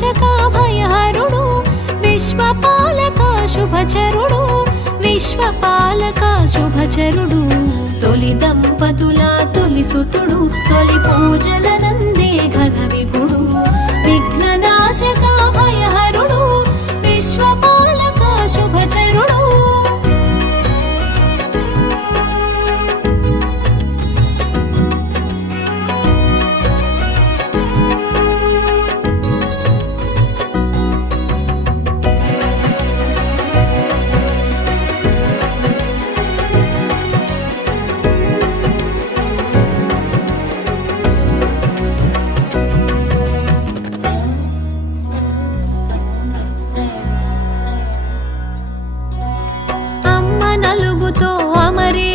వినాశక విశ్వపాలక శుభచరుడు విశ్వపాలక శుభచరుడు. తొలి దంపతుల తొలి సుతుడు తొలి పూజల నలుగుతో అమరే